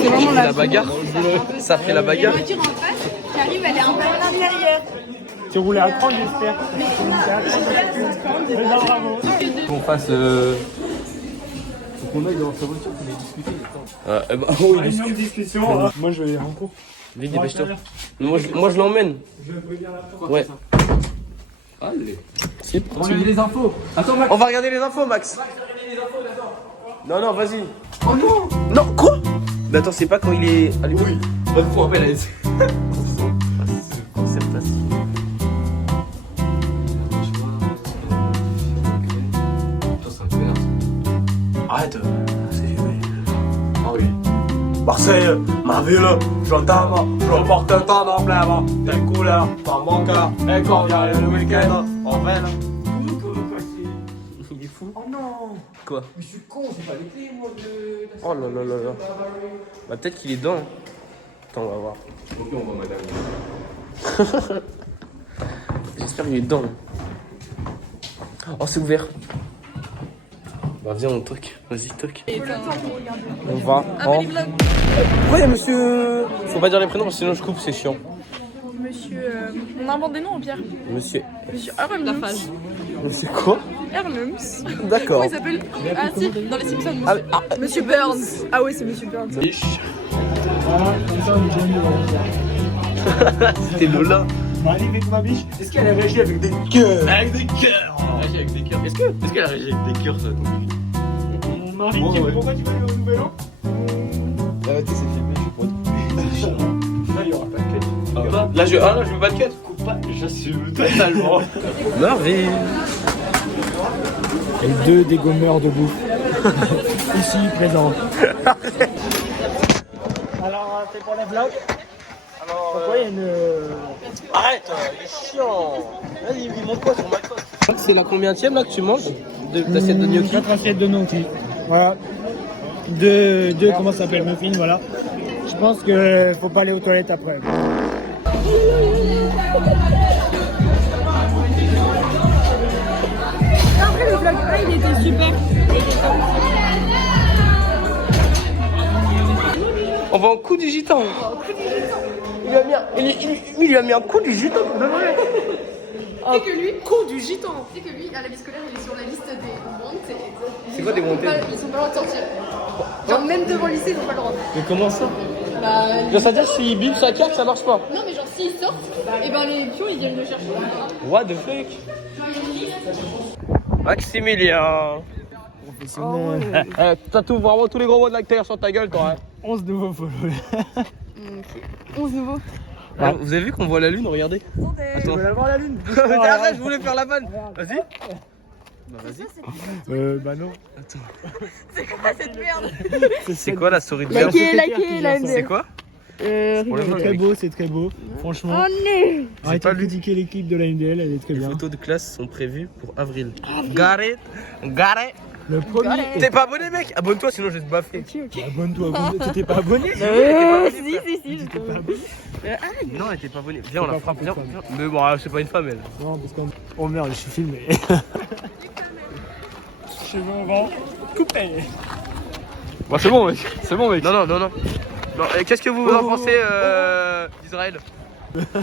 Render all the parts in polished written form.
C'est vraiment la bagarre. Ça fait la bagarre. La voiture en face qui arrive, elle est un peu à l'intérieur. Tu roulais à 30, j'espère. Bravo. Qu'on fasse. Faut qu'on aille dans sa voiture pour discuter. Une longue discussion. Moi je vais en cours. Vite, dépêche-toi. Moi je l'emmène. Ouais. Allez. C'est parti. On regarde les infos. Attends, Max. On va regarder les infos, Max. Non, non, vas-y. Oh non. Non, quoi? Mais attends, c'est pas quand il est. Allez, oui. Bonne fois, appelle à Concertation. Arrête. Ah oui. Marseille, ma ville, j'entame, je porte un temps d'emblème, tes couleurs dans mon cœur, et quand vient le week-end, on va là. Il est fou. Oh non. Quoi? Mais je suis con, j'ai pas les clés moi de... Oh là là là là. Bah, peut-être qu'il est dedans. Attends, on va voir. Ok, on va madame. J'espère qu'il est dedans. Oh, c'est ouvert. Bah, viens, on toque. Vas-y, toque. On va. Oh. Pourquoi il y a monsieur. Faut pas dire les prénoms parce que sinon je coupe, c'est chiant. Monsieur. On invente des noms au pire. Monsieur. Monsieur Ernums. Monsieur quoi? Ernums. D'accord. Comment il s'appelle? Ah si, dans les Simpsons. Ah, ah. Monsieur Burns. Ah oui, c'est Monsieur Burns. Voilà, comme ça on est bien devant. C'était Lola. Magnifique ma biche. Est-ce qu'elle a réagi avec des cœurs? Avec des cœurs. Avec des cœurs. Est-ce qu'elle a réagi avec des cœurs, ça? Marie, Bon, ouais. pourquoi tu vas aller au nouvel an? Arrêtez, c'est filmé, je crois. Là, il y aura pas de quête. Là, je veux pas de cut. Coupe pas, j'assume totalement. Marvin. Et deux dégommeurs de bouffe. Ici, présents. Alors, c'est pour la blague. Alors, pourquoi il y a une... Arrête, il est chiant. Vas-y, il montre quoi sur ma cote? C'est la combienième là que tu manges de l'assiette de gnocchi? 4 assiettes de gnocchi. Voilà. Deux comment ça s'appelle, muffins, voilà. Je pense que faut pas aller aux toilettes après. Après le vlog 1, il était super. On va en coup du gitan. Il lui a mis un coup du gitan. C'est que lui, coup du gitan. C'est que lui, à la vie scolaire, il est sur la liste des wanted. C'est quoi des wanted? Ils ont pas le droit de sortir. Genre même devant le lycée, ils ont pas le droit. Mais comment ça? Bah, Genre, ça veut dire que s'il bip sa carte, ça marche pas. non mais genre s'ils sortent, et ben les pions ils viennent le chercher. What the fuck? Maximilien. Professionnel. T'as tout vraiment tous les gros mots de l'acteur sur ta gueule, toi. Hein. 11 nouveaux followers. 11 nouveaux. Ah, vous avez vu qu'on voit la lune? Regardez. Attends. Tu veux avoir la lune? Arrête, je voulais faire la vanne. Vas-y. Bah vas-y. Bah non. C'est quoi cette merde? C'est quoi la story de merde? Likez la C'est quoi? C'est très beau, c'est très beau. Franchement. Oh non. Arrêtez de critiquer l'équipe de la MDL, elle est très Les bien. photos de classe sont prévues pour avril. Garé. Garé. Le premier. T'es pas abonné, mec? Abonne-toi, sinon je vais te baffer. Abonne-toi, t'étais pas abonné? Si. Non, elle était pas abonnée. Viens, on la pas frappe. frappé, Viens, femme. viens. Mais bon, c'est pas une femme, elle. Non, parce qu'on. Oh merde, je suis filmé. Cheveux en vent, coupé. Bah, c'est bon, mec. C'est bon, mec. Non, non, non, non. Non, et qu'est-ce que vous en pensez d'Israël?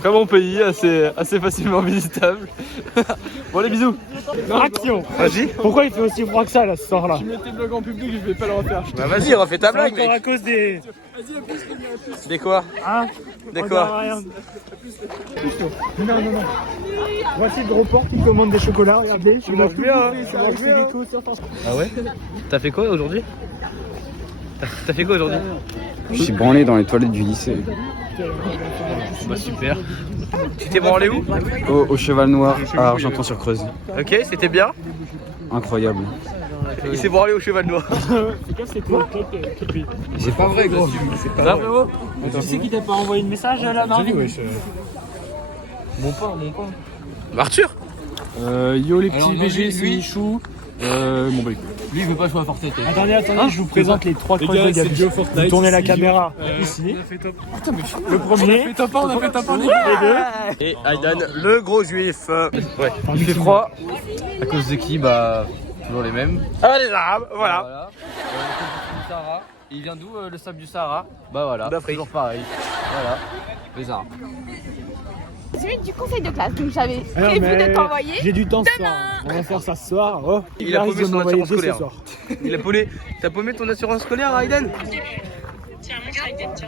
Comme mon pays, assez facilement visitable. Bon, les bisous. Action. Vas-y. Pourquoi il fait aussi froid que ça là ce soir-là? Tu mets tes blogs en public, je vais pas le refaire. Bah, vas-y, refais ta blague, Encore à mec. cause des. Des quoi? Hein? Des On quoi? dira rien. Non, non, non. Voici le gros porc qui commande des chocolats, regardez. Je mange bien, hein. Je mange bien. Ah ouais? T'as fait quoi aujourd'hui? T'as fait quoi aujourd'hui? Je suis branlé dans les toilettes du lycée. Bah super. Tu t'es branlé où? Au Cheval Noir à Argenton-sur-Creuse. Ok, c'était bien. Incroyable. Il s'est branlé au Cheval Noir. C'est pas vrai, gros. Ah frérot? Tu sais qui t'a pas envoyé de message là, Marvin? Mon pain. Arthur? Yo les petits VG, c'est Michou. Mon bec. Lui il veut pas jouer à Fortnite. Attendez, je vous présente les 3 creux de Gabi. Vous tournez la caméra ici. Le premier. On a fait top 1. Et Aiden, le gros juif. Ouais. Il fait froid. À cause de qui? Bah, toujours les mêmes. Ah les arabes, voilà. Le Sahara. Il vient d'où le sable du Sahara? Bah voilà, d'Afrique. toujours pareil. Voilà, les Arabes. Celui du conseil de classe, donc j'avais Alors, prévu mais de t'envoyer. J'ai du temps ce soir. On va faire ça ce soir. Oh, Il a risque paumé de son m'envoyer assurance deux ce scolaire. soir. Il a paumé. T'as paumé ton assurance scolaire, Aiden?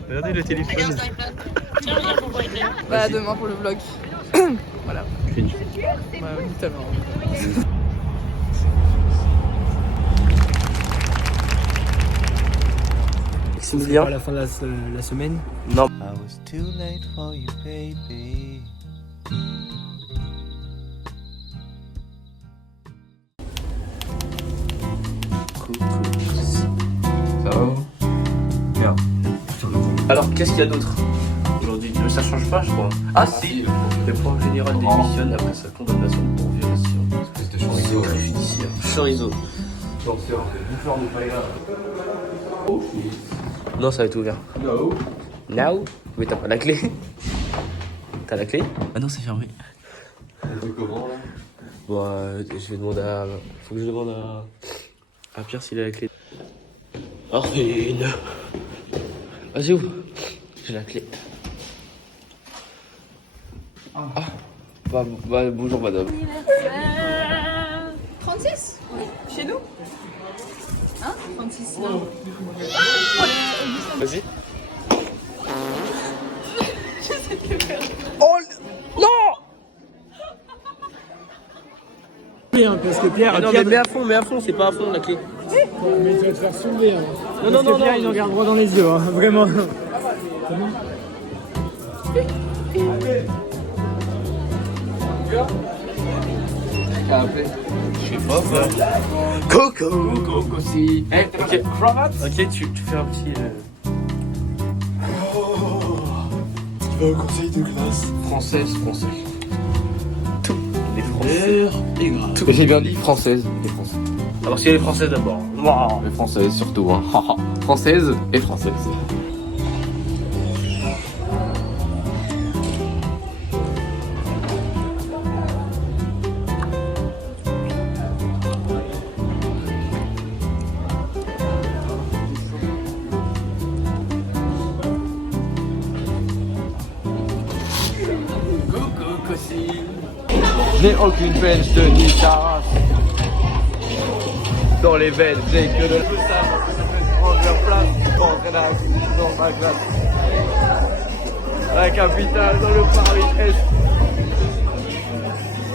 Regardez le téléphone. Bah demain pour le vlog. Voilà. Bah, tellement. C'est bien. À la fin de la semaine. Non. I was too late for you, baby. Ça va? Bien. Alors, qu'est-ce qu'il y a d'autre aujourd'hui? Ça change pas, je crois. Ah si, le procureur général démissionne après sa condamnation pour violation. Espèce de chorizo. Judiciaire. Chorizo. Non, ça va être ouvert. Now? Mais t'as pas la clé? T'as la clé? Ah non, c'est fermé. Comment là? Bon, je vais demander à... Faut que je demande à Pierre s'il a la clé. Arine! Vas-y, ouvre. J'ai la clé. Ah. Bah, bonjour madame. 36 chez nous. Hein 36. Vas-y. Oh non! Parce que Pierre, Non mais mets à fond, c'est pas à fond la clé. mais tu vas te faire soulever. Hein. Non, Parce que Pierre, il nous regarde droit dans les yeux, hein. Vraiment. Je sais pas frère. Coco aussi. Ok, ok, tu fais un petit... Tu vas au conseil de classe. Française. Tout. Les Français. Tout. J'ai bien dit française. Les Français. Alors si elle est française d'abord. Wow. Les Françaises surtout, hein. Françaises et Françaises. Je n'ai aucune peine, je te dis ta race. Dans les veines, j'ai que de la prendre leur place, dans ma glace. La capitale dans le Paris Est.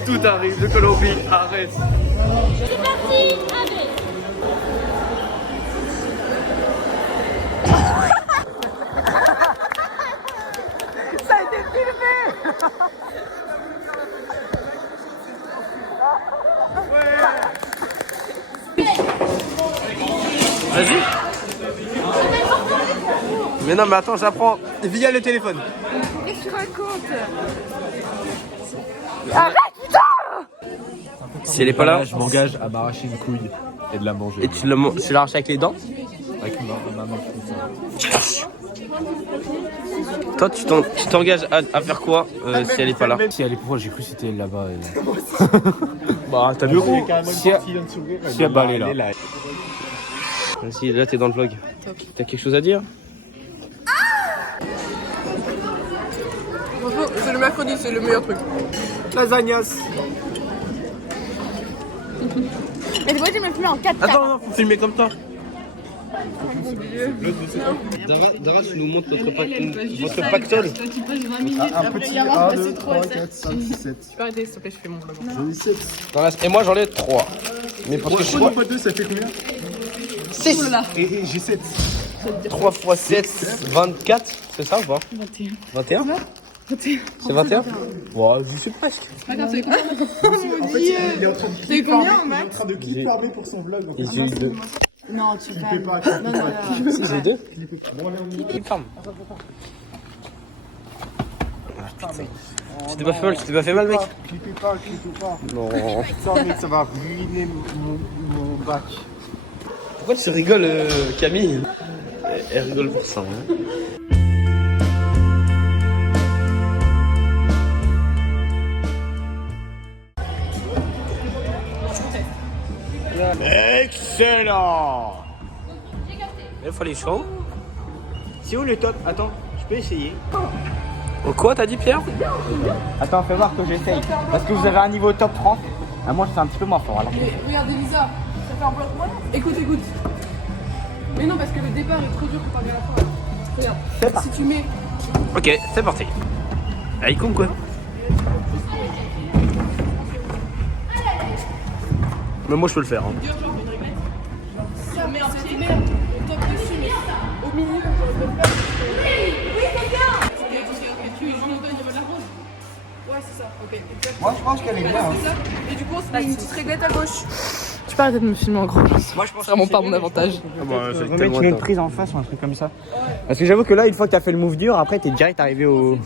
Tout arrive de Colombie à Rennes. C'est parti, allez. Ça a été filmé. Vas-y. Mais non, mais attends, j'apprends via le téléphone. Qu'est-ce que tu racontes? Arrête, putain! Si elle est pas là, Je m'engage à m'arracher une couille et de la manger. et tu l'arraches avec les dents. Avec ma main. Toi, tu t'engages à faire quoi si elle est pas là? Si elle est pourquoi j'ai cru que c'était là-bas. Bah, t'as vu où? Si elle est là. Si là t'es dans le vlog. T'as quelque chose à dire? Franchement, c'est le mercredi, c'est le meilleur truc. Lasagnas. Mais moi, je me filmer en 4K. Attends, non, faut filmer comme ça. Dara, tu nous montres votre pactole. Un petit 1, 2, 3, 4, 5, 6, 7. Tu peux arrêter, s'il te plaît, je fais mon vlog. J'en ai 7. Et moi j'en ai 3. Mais parce que je crois... 2, ça fait combien 6. Oula. Et j'ai 7. 3 x 7, 24. C'est ça ou pas? 21. 21. C'est 21? Ouais, je suis presque. Regarde, c'est combien? Oh mon dieu! C'est combien, Max? Il est en train de clipper pour son vlog. J'ai eu 2. Non, tu fais pas. Non, non, non. Si, j'ai 2. Il ferme. Tu t'es pas fait mal, mec? Clippez pas. Non. Putain, mec, ça va ruiner mon bac. Pourquoi tu rigoles, Camille? Elle rigole pour ça. Hein. Excellent! Il faut les chaud. C'est où le top? Attends, je peux essayer. Au quoi t'as dit, Pierre? Attends, fais voir que j'essaye. Parce que vous avez un niveau top 30. Ah, moi, je suis un petit peu moins fort alors. Mais regarde, Elisa, ça fait un bloc moyen. Écoute. Mais non, parce que le départ est trop dur pour arriver à la fin. Regarde, si tu mets. Ok, c'est parti. Ah, il compte quoi? Mais moi je peux le faire. Hein. Ça met un pied, top dessus, mais au milieu, oui, quelqu'un! Tu joues au niveau de la rose? Ouais, c'est ça, ok. Moi, je pense qu'elle est bien. C'est ça. Et du coup, on se met une petite réglette à gauche. Tu peux arrêter de me filmer en gros. Moi, je pense vraiment pas mon avantage. Je vais mettre une autre prise en face ou un truc comme ça. Parce que j'avoue que là, une fois que t'as fait le move dur, après t'es direct arrivé au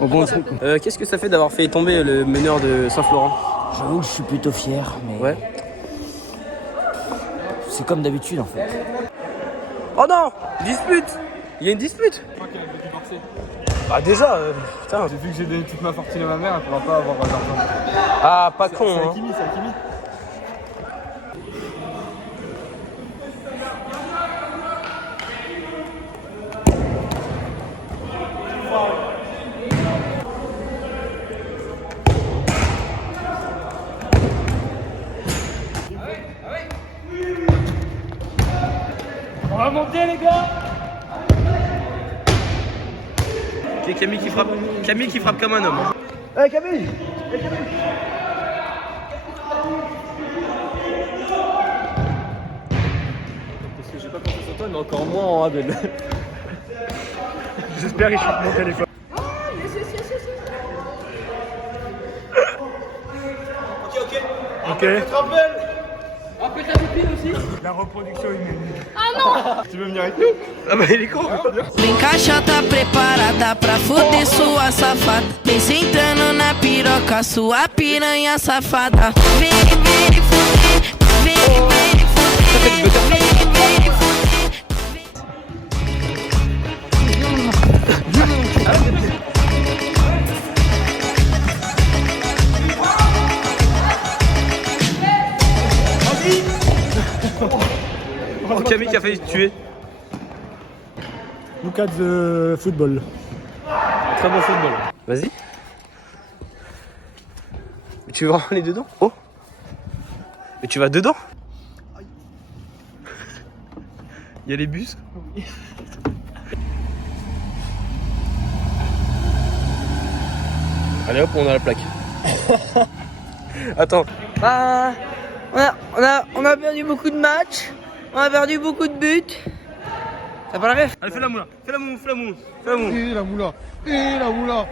bon truc. Qu'est-ce que ça fait d'avoir fait tomber le meneur de Saint-Florent? J'avoue que je suis plutôt fier, mais Ouais. c'est comme d'habitude en fait. Oh non! Dispute! Il y a une dispute! Bah déjà, putain. Vu que j'ai donné toute ma fortune à ma mère, elle pourra pas avoir d'argent. Ah, pas con, hein. C'est Akimi. On va monter, les gars! Ok, Camille qui frappe comme un homme. Hey, Camille! Parce que j'ai pas confiance en toi, mais encore moins en Abel. J'espère qu'il frappe mon téléphone. Ok. Après ta copine aussi? La reproduction humaine. Tu veux venir avec nous? Ah bah il est con. Vem cá, tá preparada pra foder sua safada. Vem sentando na piroca, sua piranha safada. Vem foder, vem foder, vem foder. Oh, Camille qui a failli se tuer. Lucas de football. Très bon football. Vas-y. Mais tu veux vraiment aller dedans? Oh. Mais tu vas dedans? Il y a les bus. Allez hop, on a la plaque. Attends. On a perdu beaucoup de matchs, on a perdu beaucoup de buts. T'as pas la ref? Allez, fais la moula. Fais la moula. Et la moula.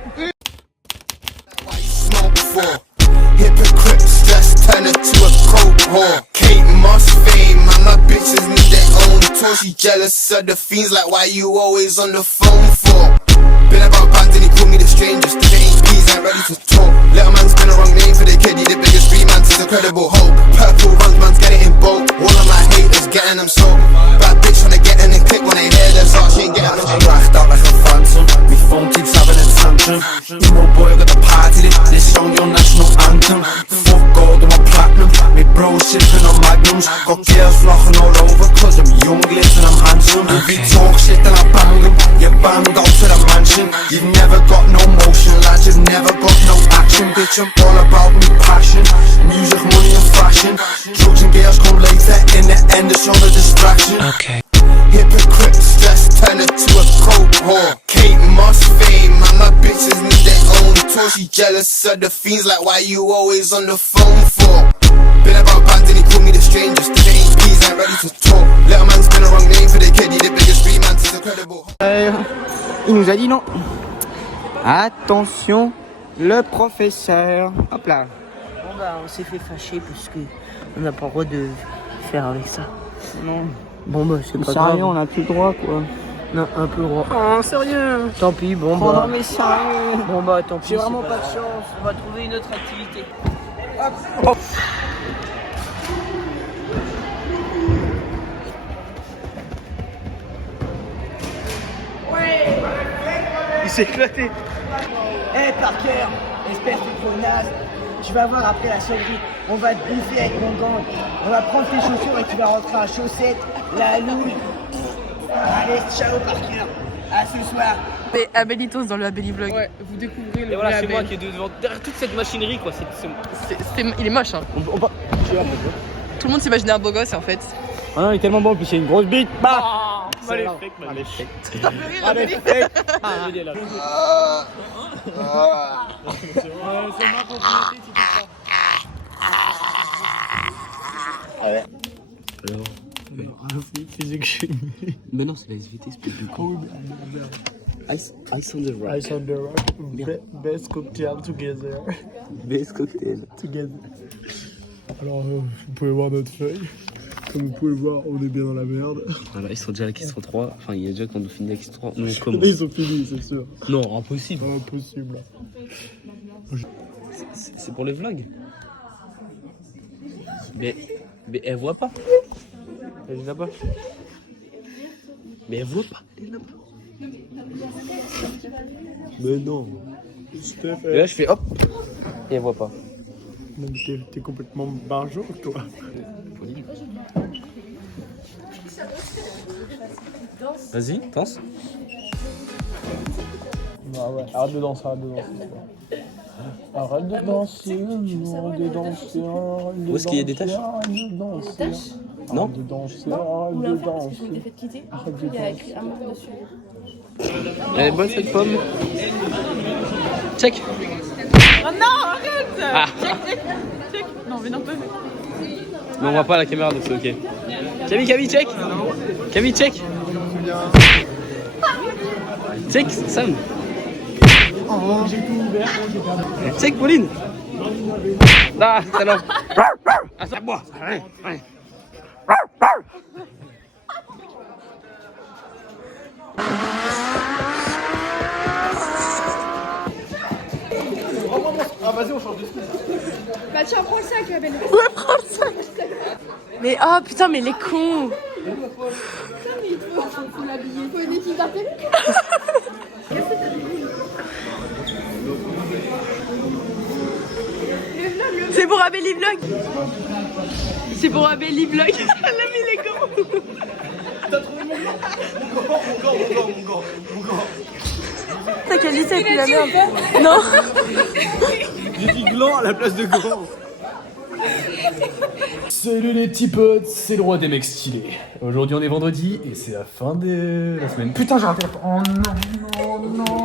Hypocrites just turn it to a cold whore. Kate Moss fame, and my bitches need their own tour. She jealous of the fiends, like why you always on the phone for? Been about bands and he called me the strangest. The APs ain't ready to talk. Little man's been a wrong name for the kid. He the biggest street man since Incredible Hulk. Purple runs, man's getting in bulk. All of my haters getting them sold. Bad bitch wanna get in and click when they hear this. Oh, she ain't getting them. Racked out like a phantom. Me phone keeps having a tantrum. Emo boy got the party lit. This song your national anthem. Fuck gold, I'm a platinum. Me bro sipping on magnums. Got girls flocking all over cause I'm young, lit and I'm handsome. If you talk shit then I bang them. You bang out to the mansion. You've never got no motion, lads. You've never got no action. Bitch, I'm all about me passion. Music, money and fashion. Drugs and girls come later. In the end it's all a distraction. Okay. Hypocrites just turn it to a cold whore. Kate Moss fame, and my bitches need their own tour. She jealous of the fiends, like why you always on the phone for? Been about bands and he called me the strangest. The APs ain't ready to talk. Little man's been a wrong name for the kid, he the biggest Il nous a dit non. Attention, le professeur. Hop là. Bon bah on s'est fait fâcher parce que on n'a pas le droit de faire avec ça. Non. Bon bah c'est pas Sérieux, grave. on n'a plus le droit quoi. Non, un peu le droit. Oh, sérieux. Tant pis, bon Oh bah. non mais sérieux. Bon bah tant pis. J'ai vraiment c'est pas de grave. chance. On va trouver une autre activité. Il s'est éclaté. Eh Parker, espèce de gros naze, tu vas voir après la sonnerie, on va te bouffer avec mon gang. On va prendre tes chaussures et tu vas rentrer en chaussettes, la loule. Allez, ciao Parker, à ce soir. C'est Abelitos dans le Abeli Vlog. Ouais, vous découvrez le Et voilà, vrai c'est moi Abel. qui est devant, derrière toute cette machinerie quoi. Il est moche, hein. Tout le monde s'imaginait un beau gosse, en fait. Ah non, il est tellement bon, en plus il a une grosse bite. Bah Maléfique. Ça fait rire, Abeli. Mais non, c'est la SVT, c'est du coup. Ice on the rock. Ice on the rock. Best cocktail together. Best cocktail. Together. Alors, vous pouvez voir notre feuille. Comme vous pouvez voir, on est bien dans la merde. Voilà, ils sont déjà là qui sont 3. Enfin, il y a déjà quand on finit avec 3. Non, comment? Ils sont finis, c'est sûr. Non, impossible. Impossible. C'est pour les vlogs. Mais elle voit pas. Elle est là-bas. Mais elle voit pas. Elle est là-bas. Mais non. Steph, Et là, je fais hop. Et elle voit pas. non, mais t'es complètement barjot, toi. Vas-y, danse. Ah ouais, arrête de danser, Arrête de danser, arrête de danser. Où est-ce qu'il y a des taches? Non. Arrête de danser, arrête de danser. Arrête de danser. Elle est bonne cette pomme. Check. Oh non, arrête. Ah. Check. Non, mais non, pas. Mais on voit pas la caméra donc c'est ok. Camille, check. Camille, check. Check, Sam. Check, Pauline. Ah, talent. Ah, ça boit. Allez. Bah tiens, prends le sac, Abel. Ouais, prends le sac. Mais oh putain, mais les cons. Faut l'habiller. Faut des filles d'artère. C'est pour Abeli Vlog. C'est pour Abeli Vlog. Elle a mis les gants. T'as trouvé mon gant. Ta qualité et puis la merde. Non. J'ai dit gland à la place de gant. Salut les petits potes, c'est le roi des mecs stylés. Aujourd'hui on est vendredi et c'est la fin de la semaine. Putain j'ai raté. Oh non.